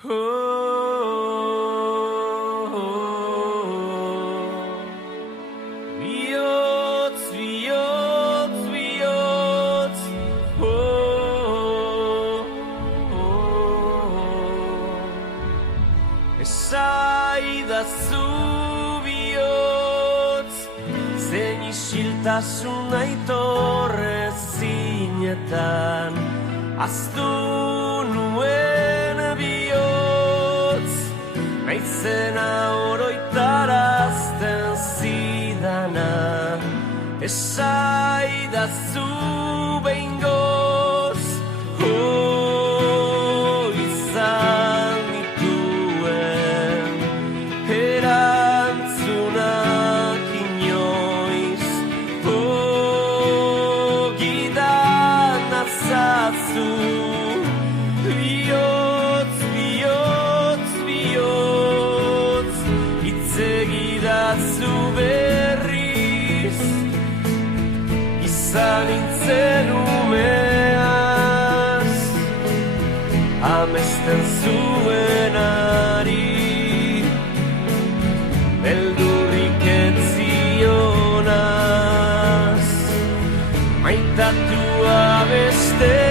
Oh, bihotz, bihotz, bihotz, esaidazu bihotz, zein isiltasun aitorre zinetan, aztu nuen bihotz, naizena oroitarazten zidana, esaidazu behingoz, izan dituen erantzunak inoiz, gidan azazu, bihotz, bihotz, bihotz, itzegidazu berriz, izan nintzen umeaz, amesten zuenari, beldurrik ez zionaz, maitatua beste